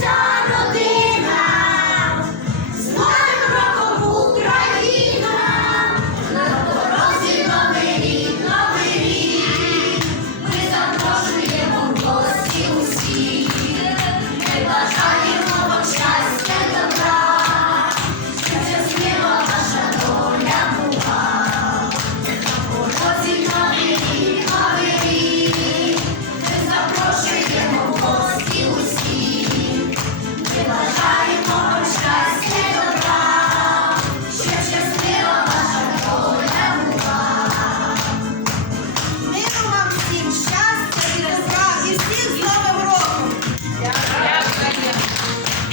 shine.